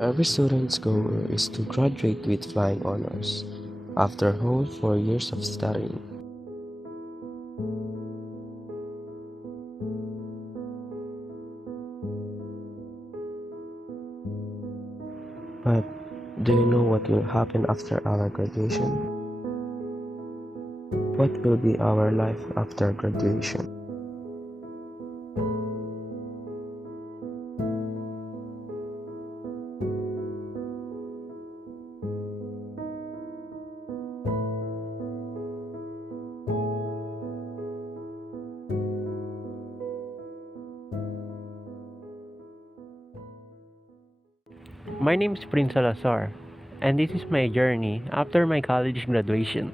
Every student's goal is to graduate with flying honors after whole 4 years of studying. But do you know what will happen after our graduation? What will be our life after graduation? My name is Prince Salazar, and this is my journey after my college graduation.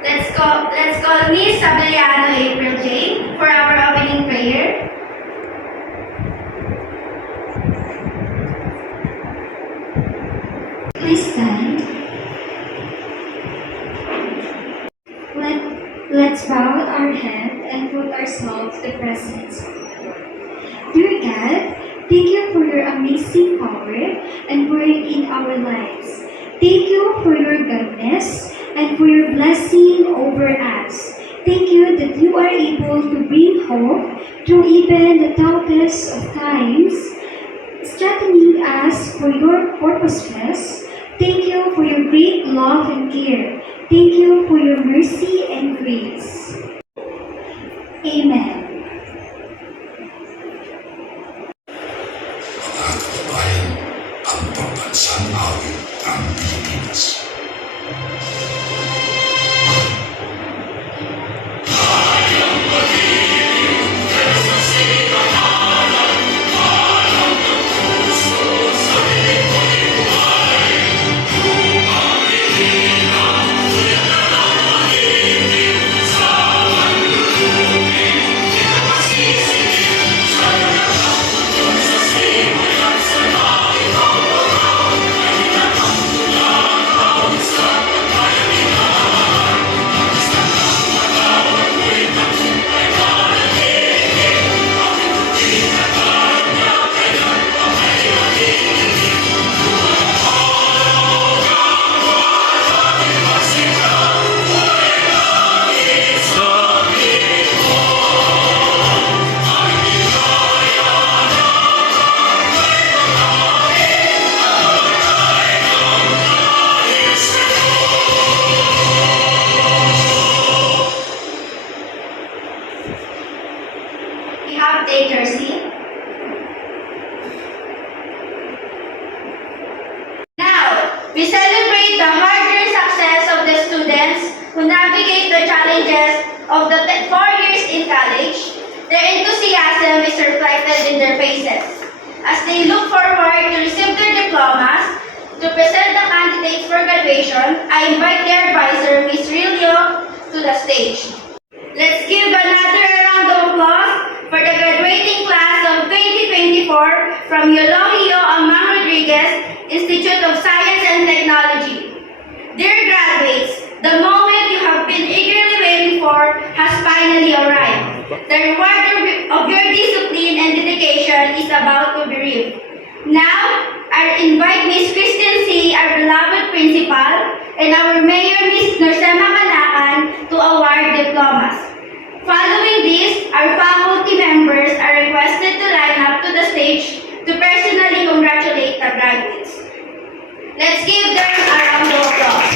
Let's call Miss Sabellano April J. for our opening prayer. Please stand. Let's bow our head and put ourselves to the presence of the Lord. Dear God, thank you for your amazing power and work in our lives. Thank you for your goodness and for your blessing over us. Thank you that you are able to bring hope through even the toughest of times, strengthening us for your purposes. Thank you for your great love and care. Thank you for your mercy and grace. Amen. Mga kababayan, ang pambansang awit ng Pilipinas. You have to take your seat. Now, we celebrate the hard-earned success of the students who navigate the challenges of the 4 years in college. Their enthusiasm is reflected in their faces as they look forward to receive their diplomas. To present the candidates for graduation, I invite their advisor, Ms. Rilio, to the stage. Let's give another round of applause for the graduating class of 2024 from Eulogio Amang Rodriguez Institute of Science and Technology. Dear graduates, the moment you have been eagerly waiting for has finally arrived. The reward of your discipline and dedication is about to be reaped. Now, I invite Ms. Christine C., our beloved principal, and our Mayor, Ms. Norsema Kanakan, to award diplomas. Following this, our faculty members are requested to line up to the stage to personally congratulate the graduates. Let's give them a round of applause.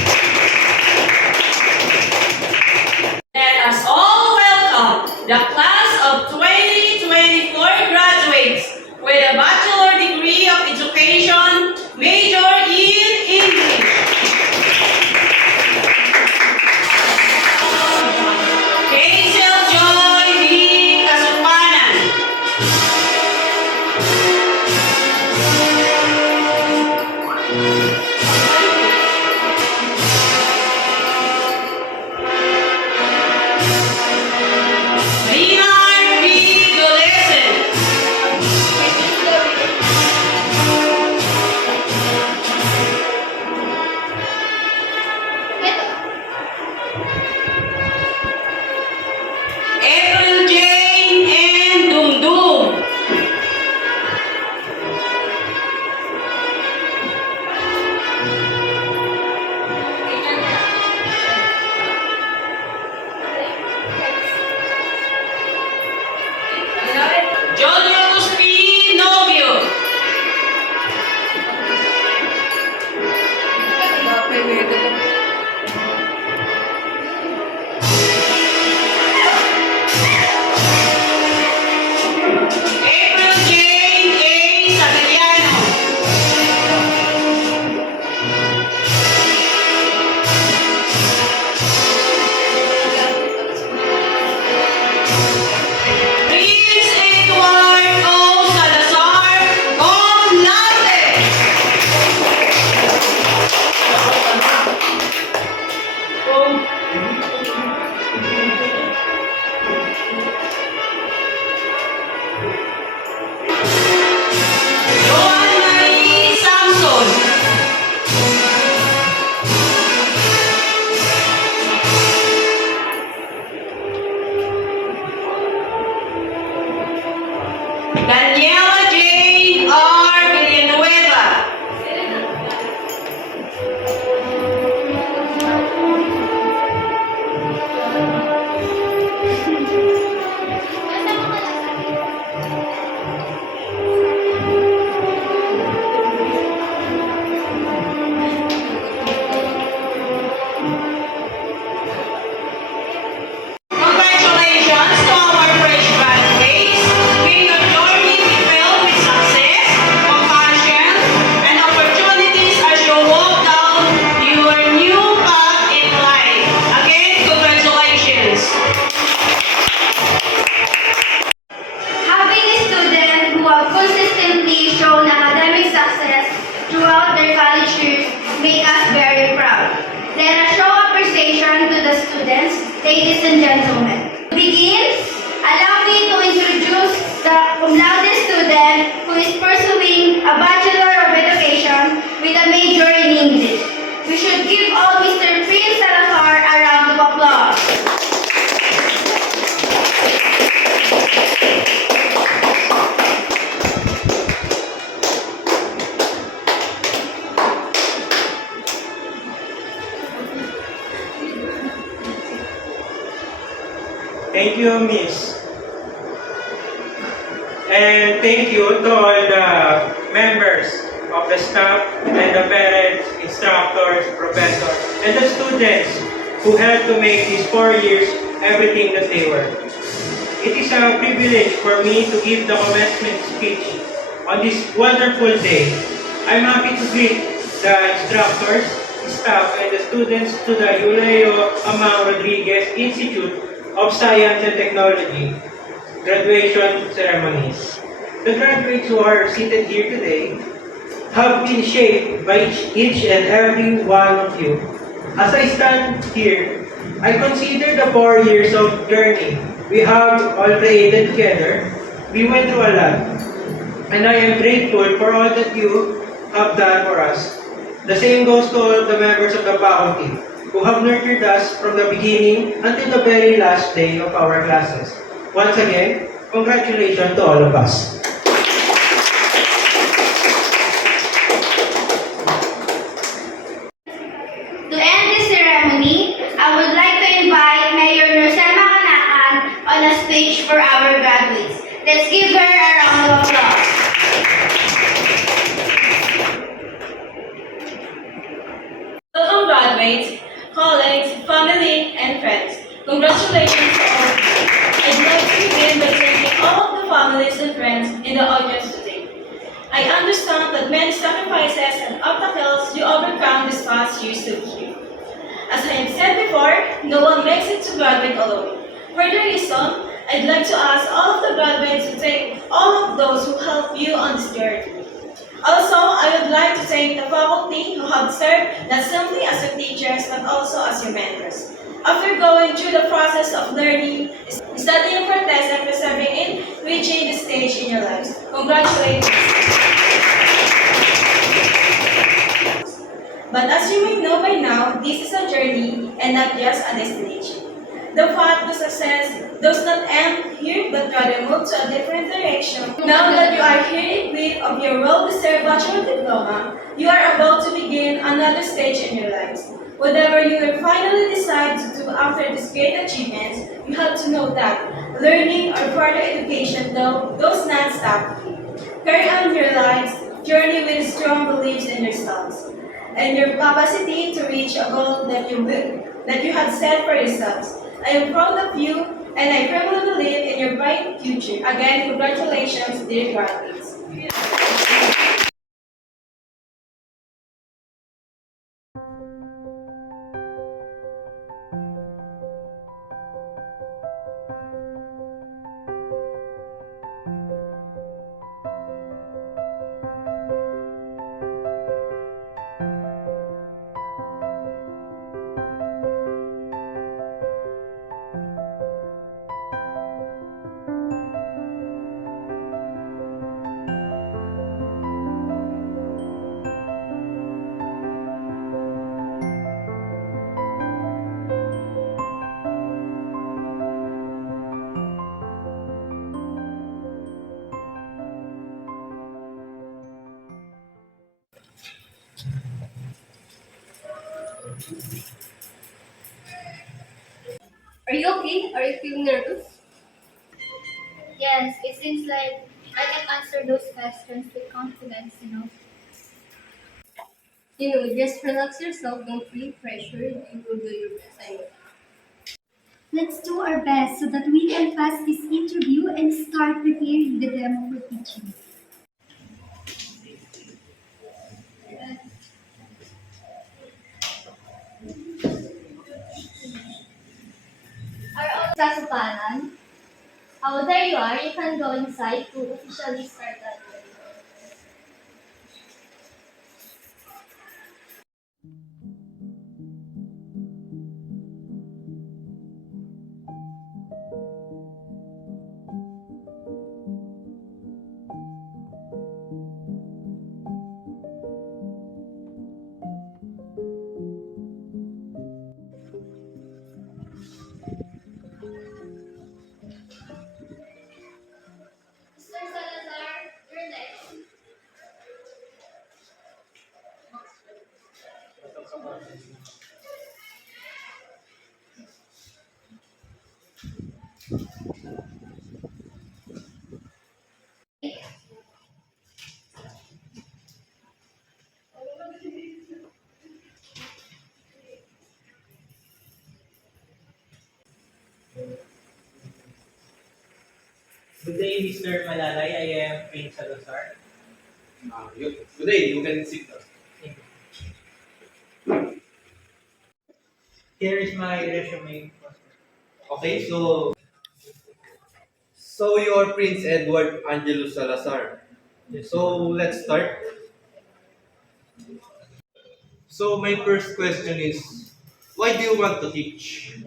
Let us all welcome the class of 2024 graduates with a Bachelor degree of Education, major in English. Hazel Joy D. Kasupanan. Reynard B. Golesen. April Jane and Dumdum. Daniela Jane R. Villanueva. Congratulations to our fresh graduates. May your journey be filled with success, compassion, and opportunities as you walk down your new path in life. Again, congratulations. Having a student who have consistently shown academic success throughout their college years make us very proud. Let us show appreciation to the students, ladies and gentlemen. To begin, allow me to introduce the cum laude student who is pursuing a Bachelor of Education with a major in English. We should give all Mr. Prince Salazar a round of applause. Thank you, Miss. And thank you to all the members of the staff and the parents, instructors, professors, and the students who helped to make these 4 years everything that they were. It is a privilege for me to give the commencement speech on this wonderful day. I'm happy to greet the instructors, staff, and the students to the Julio Amang Rodriguez Institute of Science and Technology graduation ceremonies. The graduates who are seated here today have been shaped by each and every one of you. As I stand here, I consider the 4 years of journey we have all created together. We went through a lot, and I am grateful for all that you have done for us. The same goes to all the members of the faculty who have nurtured us from the beginning until the very last day of our classes. Once again, congratulations to all of us. To end this ceremony, I would like to invite Mayor Rosema Canacan on a stage for our graduates. Let's give her a round of applause. Welcome graduates, colleagues, family, and friends. Congratulations to all of you. I'd like to begin by thanking all of the families and friends in the audience today. I understand that many sacrifices and obstacles you overcome this past years to be here. As I have said before, no one makes it to graduate alone. For the reason, I'd like to ask all of the graduates to thank all of those who helped you on this journey. Also, I would like to thank the faculty who have served not simply as your teachers but also as your mentors. After going through the process of learning, studying for tests, and persevering in reaching this stage in your lives, congratulations. But as you may know by now, this is a journey and not just a destination. The path to success does not end here but rather move to a different direction. Now that you are here equipped of your well-deserved bachelor diploma, you are about to begin another stage in your lives. Whatever you will finally decide to do after these great achievements, you have to know that learning or further education does not stop here. Carry on your lives, journey with strong beliefs in yourselves and your capacity to reach a goal that you have set for yourselves. I am proud of you and I firmly believe in your bright future. Again, congratulations, dear graduates. Are you okay? Are you feeling nervous? Yes, it seems like I can answer those questions with confidence. Just relax yourself. Don't feel pressured. You will do your best. I know. Let's do our best so that we can pass this interview and start preparing the demo for teaching. Are all Sasupanan? Oh, there you are. You can go inside to officially start that. Mr. Salazar, you're next. Good day, Mr. Malalay. I am Prince Salazar. Good day, you can sit down. Thank you. Here is my resume. Okay, so you're Prince Edward Angelo Salazar. Yes. So let's start. So my first question is, why do you want to teach?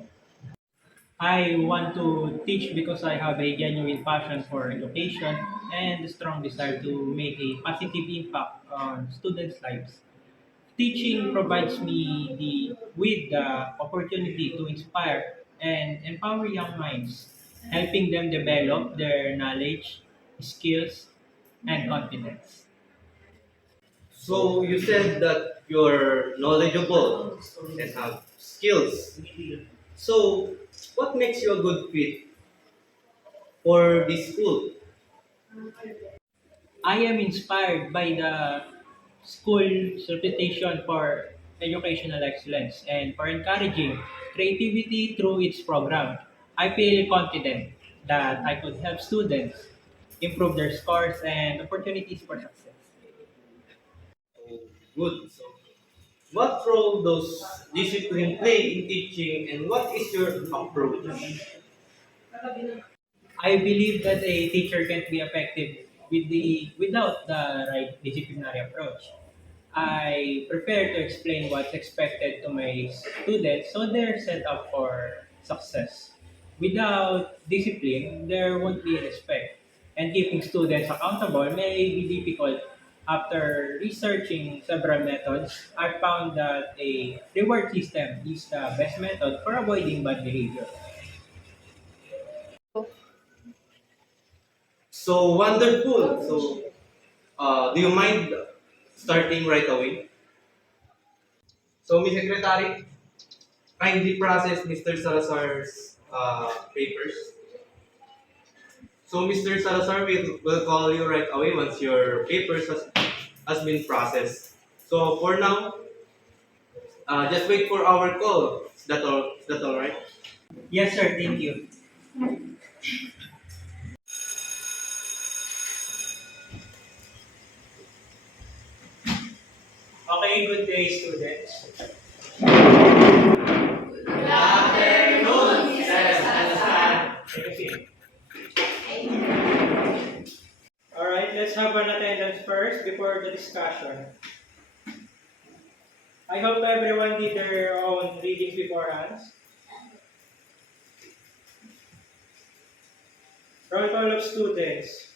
I want to teach because I have a genuine passion for education and a strong desire to make a positive impact on students' lives. Teaching provides me with the opportunity to inspire and empower young minds, helping them develop their knowledge, skills, and confidence. So you said that you're knowledgeable and have skills. So what makes you a good fit for this school? I am inspired by the school's reputation for educational excellence and for encouraging creativity through its program. I feel confident that I could help students improve their scores and opportunities for success. Oh, good. So what role does discipline play in teaching and what is your approach? I believe that a teacher can't be effective without the right disciplinary approach. I prepare to explain what's expected to my students so they're set up for success. Without discipline, there won't be respect, and keeping students accountable may be difficult. After researching several methods, I found that a reward system is the best method for avoiding bad behavior. So wonderful. So do you mind starting right away? So, Ms. Secretary, kindly process Mr. Salazar's papers. So, Mr. Salazar will call you right away once your papers has been processed. So, for now, just wait for our call. Is that all right? Yes, sir. Thank you. Okay, good day, students. Take a seat. All right, let's have an attendance first before the discussion. I hope everyone did their own readings beforehand. Roll call of students.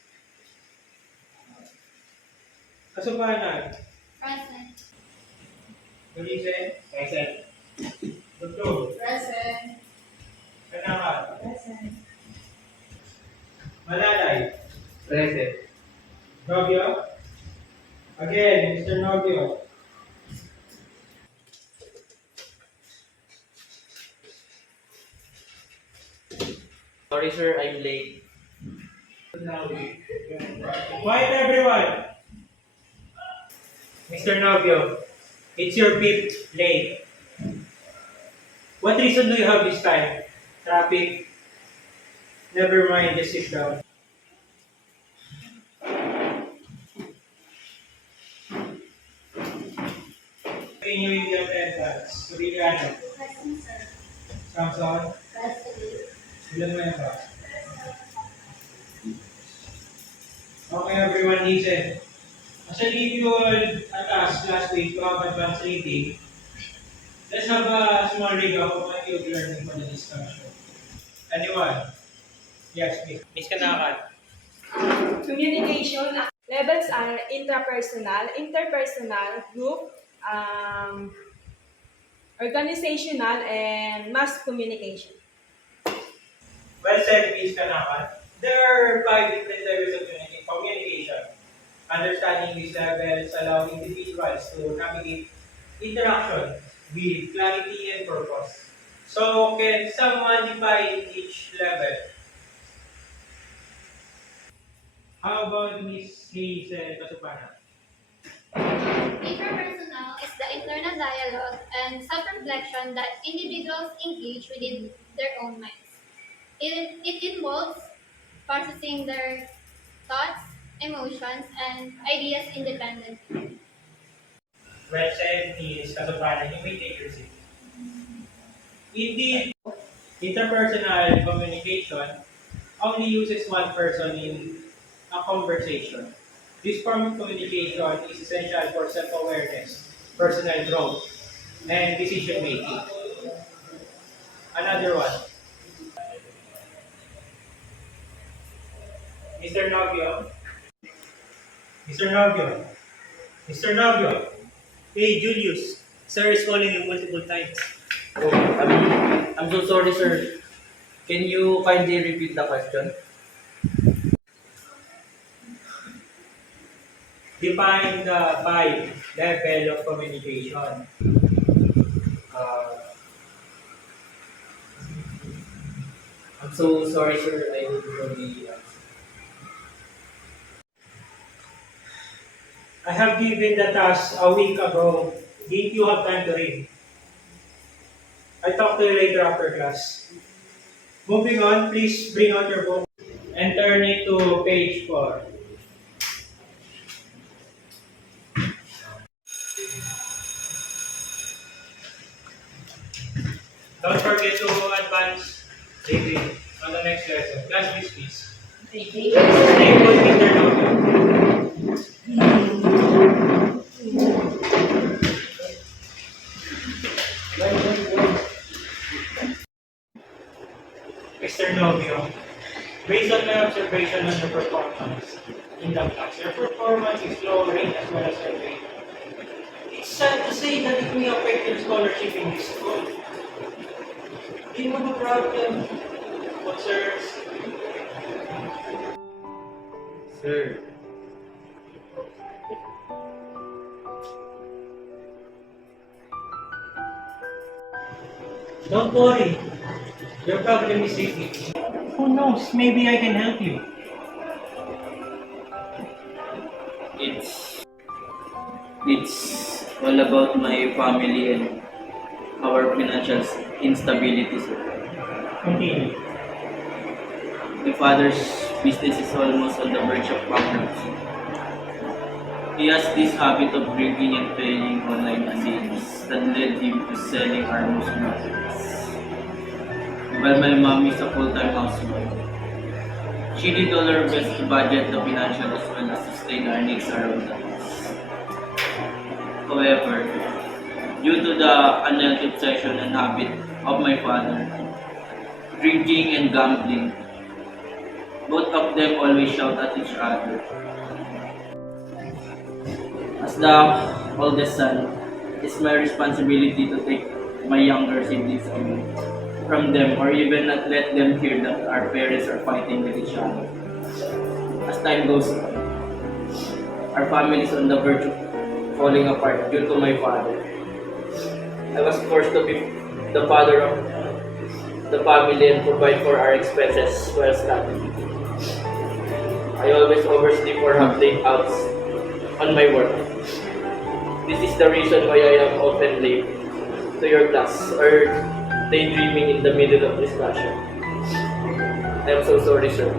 Kasupanan. Present. Gulisen. Present. Dugdug. Present. Kanakan. Present. Malalay. Present. Novio. Again, Mr. Novio. Sorry sir, I'm late. Quiet everyone! Mr. Novio, it's your fifth late. What reason do you have this time? Traffic? Never mind, just sit down. Continuing the attendance. Juliano. Present, sir. Samson. Present. Villanueva. Okay, everyone, listen. As I gave you all a task last week to have advanced reading, let's have a small recap of what you've learned for the discussion. Anyone? Yes, please. Miss Kanakan. Communication levels are intrapersonal, interpersonal, group, organizational, and mass communication. Well said, Miss Kanakan. There are 5 different levels of communication. Understanding these levels allow individuals to navigate interaction with clarity and purpose. So, can someone define each level? How about Miss Hazel Kasupana? Interpersonal is the internal dialogue and self-reflection that individuals engage within their own minds. It involves processing their thoughts, emotions, and ideas independently. Well said, Miss Kasupana. You may take your seat. Indeed, interpersonal communication only uses one person in a conversation. This form of communication is essential for self-awareness, personal growth, and decision making. Another one. Mr. Novio. Mr. Novio. Mr. Novio. Hey, Julius. Sir is calling you multiple times. Oh, I'm so sorry sir. Can you kindly repeat the question? Define the 5 level of communication. I'm so sorry sir, I don't know the answer. I have given the task a week ago. Didn't you have time to read? I'll talk to you later after class. Moving on, please bring out your book and turn it to page 4. Don't forget to advance reading on the next lesson. Class please. Stay put in their notebook. Mr. Novio, based on my observation on your performance in the class, your performance is low rate as well as high rate. It's sad to say that it may affect your scholarship in this school. Do you have a problem, concerns? Sir, Don't worry. Your problem is easy. Who knows? Maybe I can help you. it's all about my family and our financial instability sir. Continue. My father's business is almost on the verge of bankruptcy. He has this habit of drinking and playing online casinos that led him to selling harmless products. While my mom is a full-time housewife, she did all her best to budget the financial as well as sustain our needs around the house. However, due to the unhealthy obsession and habit of my father, drinking and gambling, both of them always shout at each other. As the oldest son, it's my responsibility to take my younger siblings away from them or even not let them hear that our parents are fighting with each other. As time goes on, our family is on the verge of falling apart due to my father. I was forced to be the father of the family and provide for our expenses while studying. I always oversleep or have late outs on my work. This is the reason why I am often late to your class or daydreaming in the middle of discussion. I am so sorry, sir.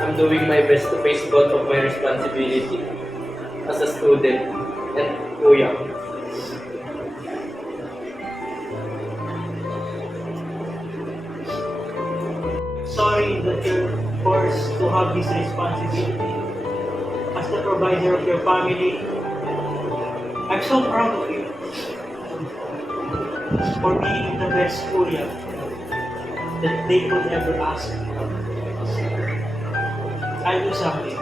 I'm doing my best to face both of my responsibility as a student and kuya. Sorry that you're forced to have this responsibility. As the provider of your family, I'm so proud of you for being the best kuya that they could ever ask. I'll do something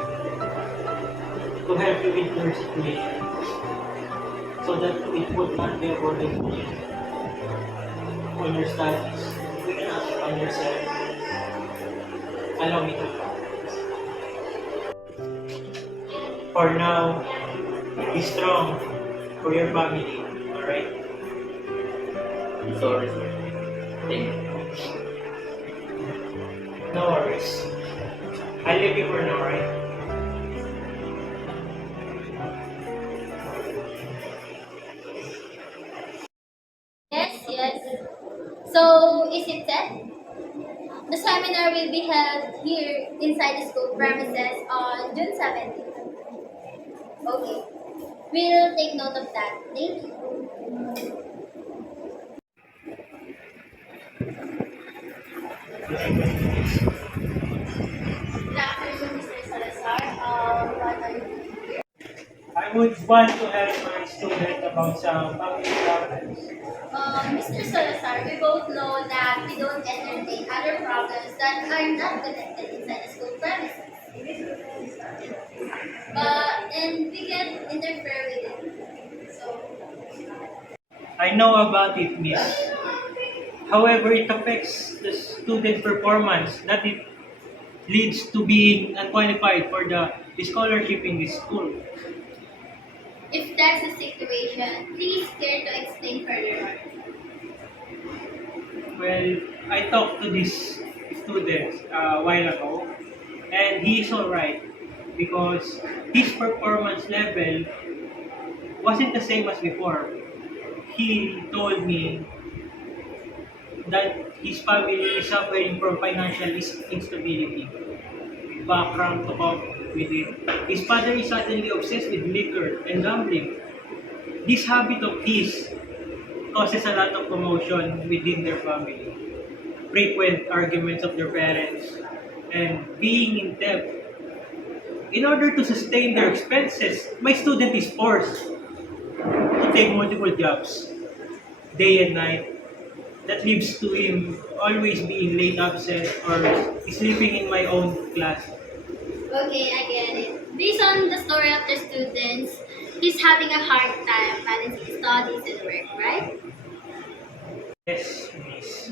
to help you with your situation so that it would not be a burden for you on your studies, on yourself. Allow me to. For now, be strong for your family, alright? Sorry, sir. Thank you. No worries. I'll leave you for now, right? Yes, yes. So, is it set? The seminar will be held here inside the school premises on June 17th. Okay. We'll take note of that. Thank you. Good afternoon, Mr. Salazar. What are you doing here? I would want to help my student about some family problems. Mr. Salazar, we both know that we don't entertain other problems that are not connected inside the school premises. And we can interfere with it. So, I know about it, miss. However, it affects the student performance that it leads to being unqualified for the scholarship in this school. if that's the situation, please care to explain further. Well, I talked to this student a while ago, and he is alright because his performance level wasn't the same as before. He told me that his family is suffering from financial instability. Background to cope with it. His father is suddenly obsessed with liquor and gambling. This habit of his causes a lot of commotion within their family. Frequent arguments of their parents and being in debt. In order to sustain their expenses, my student is forced to take multiple jobs, day and night. That leads to him always being late absent or sleeping in my own class. Okay, I get it. Based on the story of the students, he's having a hard time balancing studies and work, right? Yes, miss.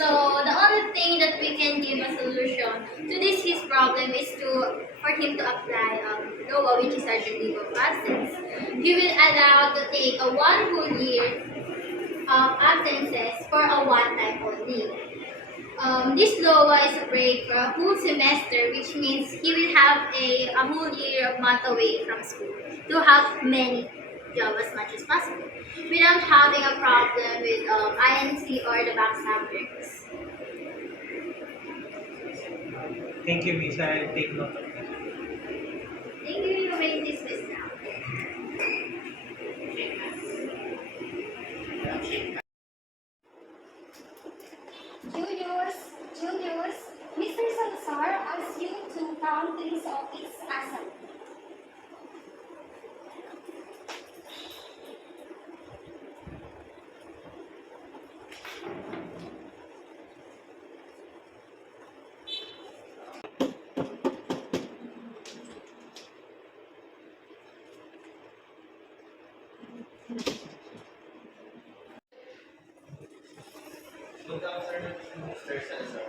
So the only thing that we can give a solution to this his problem is for him to apply NOAA, which is our leave of absence. He will allow to take a 1 whole year of absences for a one-time only. This LOA is a break for a whole semester, which means he will have a whole year of month away from school to have many jobs as much as possible without having a problem with INC or the back subjects. Thank you, miss. I'll take note of it. Thank you. You may dismiss now. Juniors, Mr. Salazar asks you to come to his office ASAP. Good afternoon, Mr. Salazar.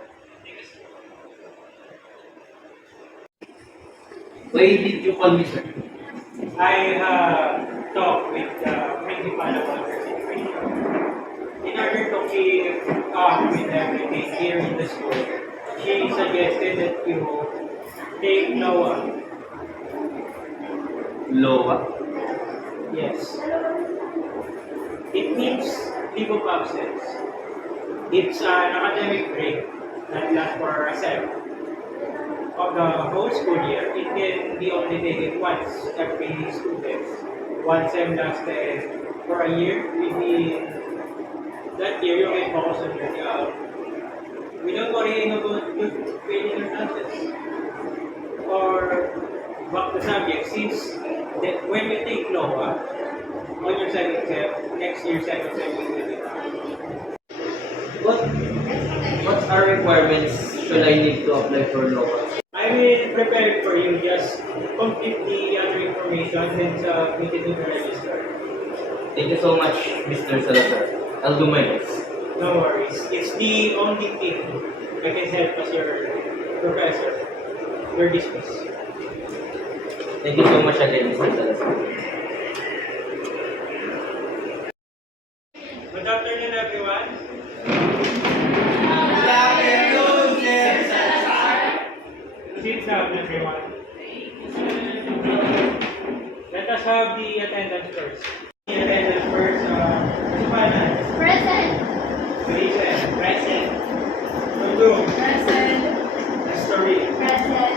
Why did you call me, sir? I talked with the principal about your situation. He in order to keep up with everything here in the school, she suggested that you take Noah. Loa? Yes. It means leave of absence. It's an academic break that lasts for a sem. Of the whole school year, it can be only taken once every student. One sem lasted for a year. Within that year, you can focus on your job without worrying about you failing your classes. Or back to subject, since that when you take Noah on your second sem, next year second sem will be What are requirements should I need to apply for Nova? I will prepare it for you. Just complete the other information and submit it to the register. Thank you so much, Mr. Salazar. I'll do my best. No worries. It's the only thing I can help as your professor. You're dismissed. Thank you so much again, Mr. Salazar. Good afternoon, everyone. Sit down, everyone. Let us have the attendance first. The attendance first, Savannah. Present. Jason. Present. Tulum. Present. Story. Present.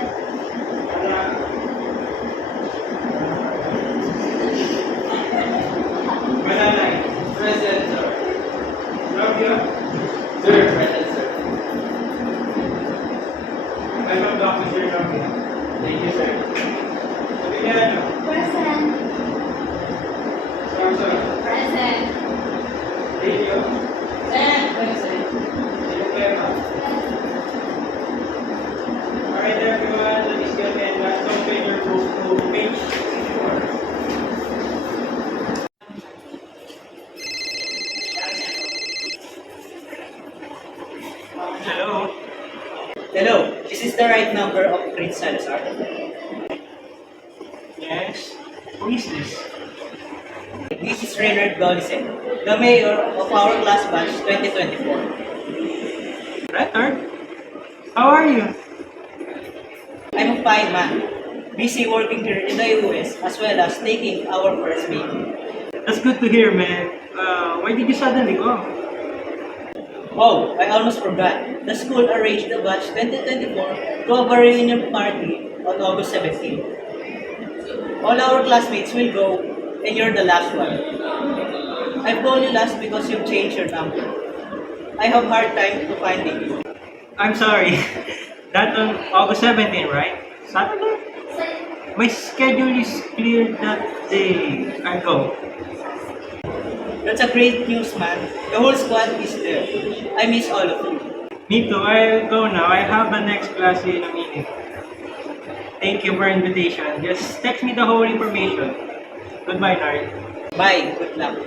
Manalay. Present, sir. Claudia. Sir, present, sir. Welcome back, Mr. Claudia. Thank you, sir. Emiliano. Present. Sarsa. Present. Radio. Present. Silvema. Alright, everyone. Let us get and let's open your book to page 64. Hello. Hello, is this the right number of Prince Salazar? Yes. Who is this? This is Reynard Golisen, the mayor of our class batch 2024. Reynard? How are you? I'm a fine man, busy working here in the US as well as taking our first baby. That's good to hear, man. Why did you suddenly go? Oh, I almost forgot. The school arranged the batch 2024 to have a reunion party on August 17. All our classmates will go, and you're the last one. I've told you last because you've changed your number. I have hard time to finding you. I'm sorry. That on August 17, right? Saturday? My schedule is clear that day. I go. That's a great news, man. The whole squad is there. I miss all of you. Me too. I'll go now. I have the next class in a minute. Thank you for invitation. Just text me the whole information. Goodbye, Nard. Bye. Good luck.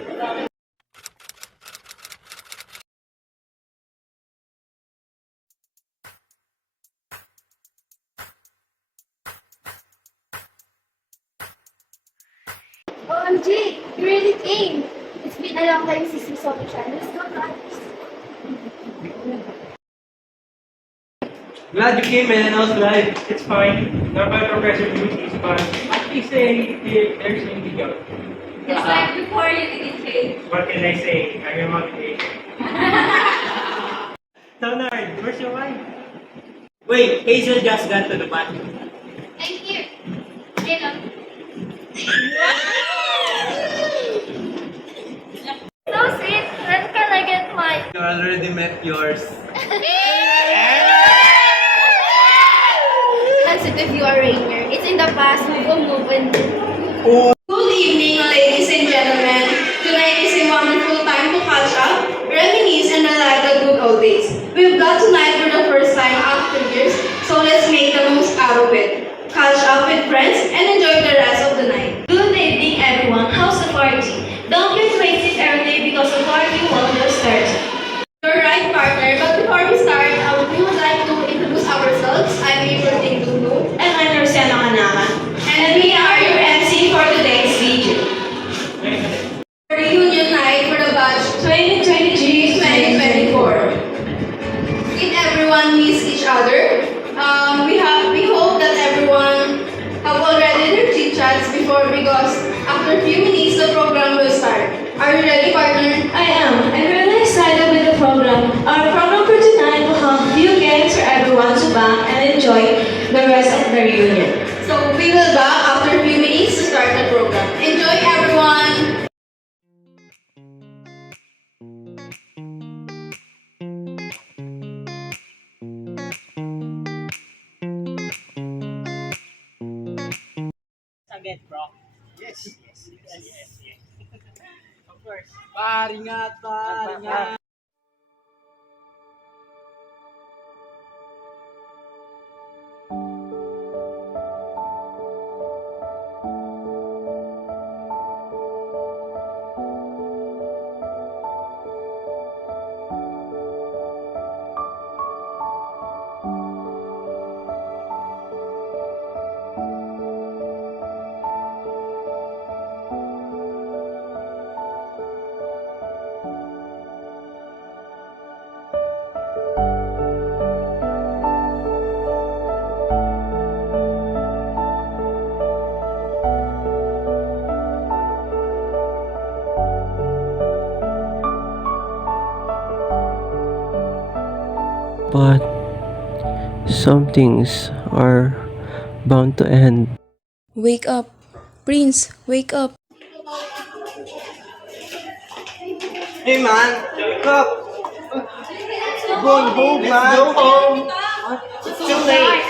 OMG, you really came. It's been a long time since we saw each other. Let's go to others. Glad you came, man. How's life? It's fine. Normal professor duties, but at least there's something to go. Just like before, you didn't change. What can I say? I'm your motivation. So, Nard, where's your wife? Wait, Hazel just got to the bathroom. I'm here. Hello. So sweet. When can I get mine? You already met yours. That's it if you are Rainier. It's in the past. We will move and Good evening, ladies and gentlemen. Tonight is a wonderful time to catch up, reminisce, and relive the good old days. We've got tonight for the first time after years, so let's make the most out of it. Catch up with friends and enjoy the rest of the night. Good evening, everyone. How's the party? Don't get wasted early because the party will just start. You're right, partner. But before we start, we would like to introduce ourselves. I'm April Tingdundo. And I'm Rosana Kanaman. And we are your MC for today's video. Reunion night for the batch 2023 before because after a few minutes the program will start. Are you ready, partner? I am. I'm really excited with the program. Our program for tonight will have few games for everyone to bang and enjoy the rest of the reunion. So we will back after a few minutes to start the program. Enjoy, everyone! Again, bro. Yes. Of course. Paringat. But some things are bound to end. Wake up. Prince, wake up. Hey man, wake up. Going home, man. Go home. It's too late.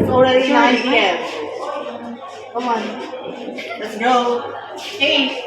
It's already 9 p.m. Come on. Let's go. Hey,